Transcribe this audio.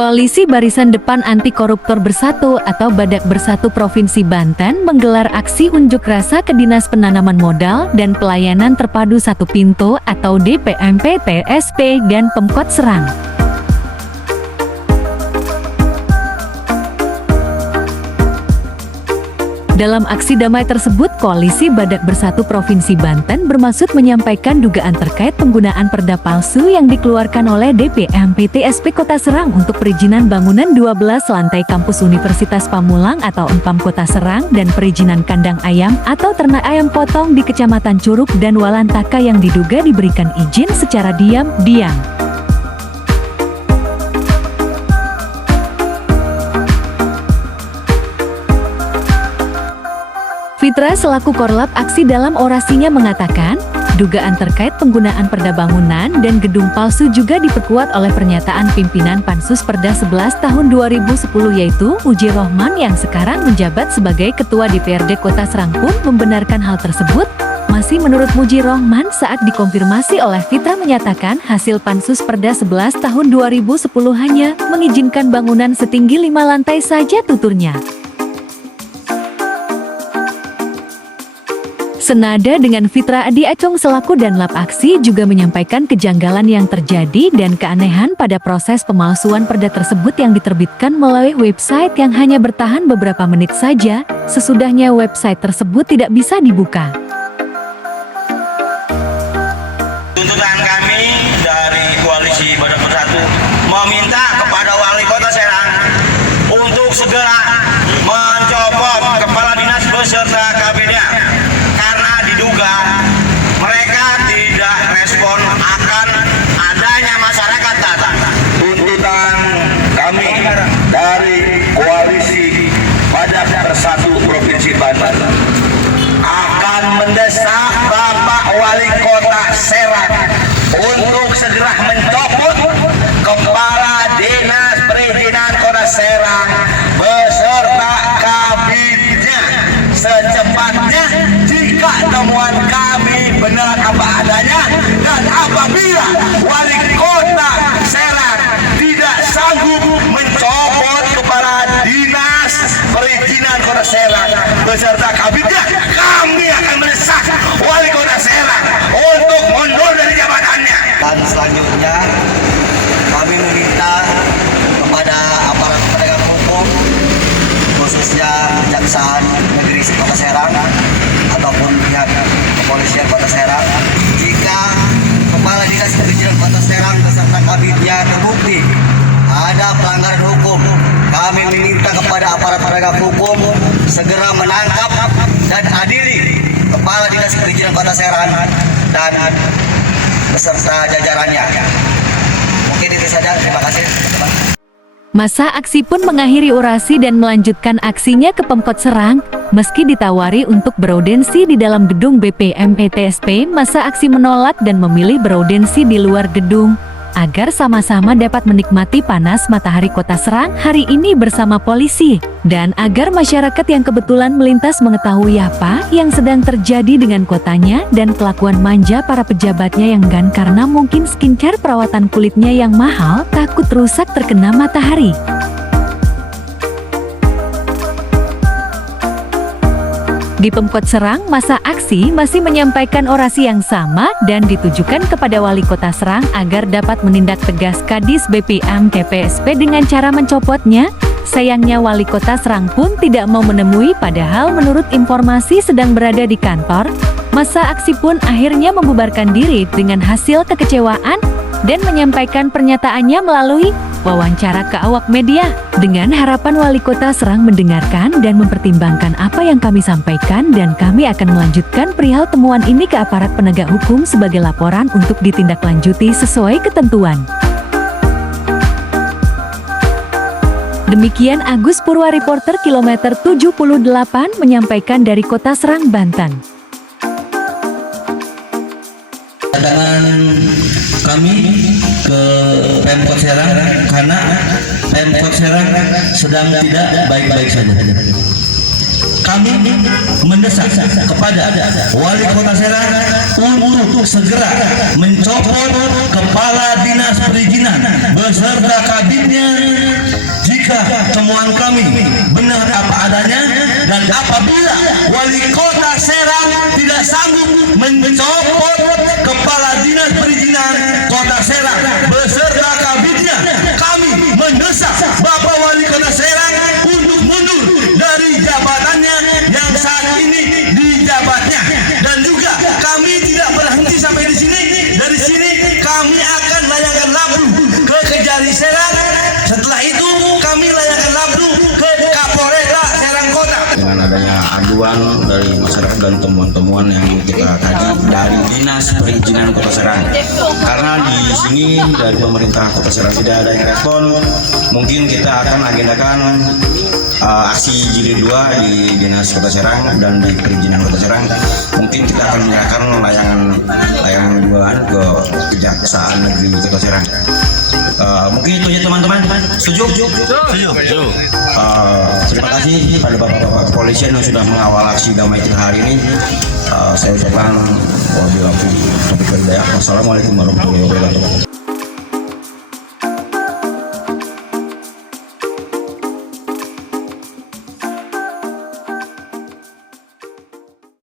Koalisi Barisan Depan Anti Koruptor Bersatu atau Badak Bersatu Provinsi Banten menggelar aksi unjuk rasa ke Dinas Penanaman Modal dan Pelayanan Terpadu Satu Pintu atau DPMP-TSP dan Pemkot Serang. Dalam aksi damai tersebut, Koalisi Badak Bersatu Provinsi Banten bermaksud menyampaikan dugaan terkait penggunaan perda palsu yang dikeluarkan oleh DPMP-TSP Kota Serang untuk perizinan bangunan 12 lantai kampus Universitas Pamulang atau Unpam Kota Serang dan perizinan kandang ayam atau ternak ayam potong di Kecamatan Curug dan Walantaka yang diduga diberikan izin secara diam-diam. Fitra selaku korlap aksi dalam orasinya mengatakan, dugaan terkait penggunaan perda bangunan dan gedung palsu juga diperkuat oleh pernyataan pimpinan Pansus Perda 11 tahun 2010 yaitu Mujie Rohman yang sekarang menjabat sebagai Ketua DPRD Kota Serang pun membenarkan hal tersebut. Masih menurut Mujie Rohman saat dikonfirmasi oleh Fitra menyatakan hasil Pansus Perda 11 tahun 2010 hanya mengizinkan bangunan setinggi 5 lantai saja tuturnya. Senada dengan Fitra, Adi Acong selaku Danlap Aksi juga menyampaikan kejanggalan yang terjadi dan keanehan pada proses pemalsuan perda tersebut yang diterbitkan melalui website yang hanya bertahan beberapa menit saja, sesudahnya website tersebut tidak bisa dibuka. Tuntutan kami dari Koalisi Badak Bersatu meminta kepada Wali Kota Serang untuk segera mencopot Kepala Dinas beserta kabinetnya. Mereka tidak respon akan adanya masyarakat datang. Tuntutan kami dari Koalisi Badak Bersatu Provinsi Banten akan mendesak Bapak Wali Kota Serang untuk segera mencopot Kepala Dinas Perizinan Kota Serang beserta kabinetnya secepatnya. Jika temuan kami benar apa adanya dan apabila Wali Kota Serang tidak sanggup mencopot Kepala Dinas Perizinan Kota Serang beserta kabinetnya, kami akan mendesak Wali Kota Serang untuk mundur dari jabatannya. Dan selanjutnya kami meminta kepada aparat penegak hukum khususnya Kejaksaan Negeri Kota Serang ataupun pihak kepolisian Kota Serang, jika Kepala Dinas Perizinan Kota Serang beserta kabinetnya terbukti ada pelanggaran hukum, kami meminta kepada aparat penegak hukum segera menangkap dan adili Kepala Dinas Perizinan Kota Serang dan beserta jajarannya. Mungkin itu saja, terima kasih teman-teman. Masa aksi pun mengakhiri orasi dan melanjutkan aksinya ke Pemkot Serang. Meski ditawari untuk beraudensi di dalam gedung BPMP-TSP, masa aksi menolak dan memilih beraudensi di luar gedung agar sama-sama dapat menikmati panas matahari Kota Serang hari ini bersama polisi dan agar masyarakat yang kebetulan melintas mengetahui apa yang sedang terjadi dengan kotanya dan kelakuan manja para pejabatnya yang enggan karena mungkin skincare perawatan kulitnya yang mahal takut rusak terkena matahari. Di Pemkot Serang, masa aksi masih menyampaikan orasi yang sama dan ditujukan kepada Wali Kota Serang agar dapat menindak tegas Kadis BPM-TPSP dengan cara mencopotnya. Sayangnya Wali Kota Serang pun tidak mau menemui padahal menurut informasi sedang berada di kantor. Masa aksi pun akhirnya membubarkan diri dengan hasil kekecewaan dan menyampaikan pernyataannya melalui wawancara ke awak media dengan harapan Wali Kota Serang mendengarkan dan mempertimbangkan apa yang kami sampaikan dan kami akan melanjutkan perihal temuan ini ke aparat penegak hukum sebagai laporan untuk ditindaklanjuti sesuai ketentuan. Demikian Agus Purwa reporter kilometer 78 menyampaikan dari Kota Serang, Banten. Kedatangan kami ke Pemkot Serang karena Pemkot Serang sedang tidak baik-baik saja. kami mendesak kepada Wali Kota Serang untuk segera mencopot Kepala Dinas Perizinan beserta kabinnya jika temuan kami benar apa adanya, dan apabila Wali Kota Serang tidak sanggup mencopot Kepala Dinas Perizinan Kota Serang beserta kabinnya, kami mendesak Bapak Wali Kota Serang untuk mundur dari jabatannya yang saat ini dijabatnya. Dan juga kami tidak berhenti sampai di sini. Dari sini kami akan layangkan labru ke Kejari Serang. Setelah itu kami layangkan labru ke Kapolresta Serang Kota. Dengan adanya aduan dari masyarakat dan temuan-temuan yang kita kaji dari Dinas Perizinan Kota Serang, karena di sini dari pemerintah Kota Serang tidak ada yang respon, mungkin kita akan agendakan aksi jilid 2 di Dinas Kota Serang dan di Perizinan Kota Serang. Mungkin kita akan menyerahkan layangan dugaan ke Kejaksaan Negeri Kota Serang. Mungkin itu aja teman-teman. Setuju? Setuju. Terima kasih pada bapak-bapak kepolisian yang sudah mengawal aksi damai kita hari ini. Saya ucapkan wabillahi taufiq wal hidayah. Wassalamualaikum warahmatullahi wabarakatuh.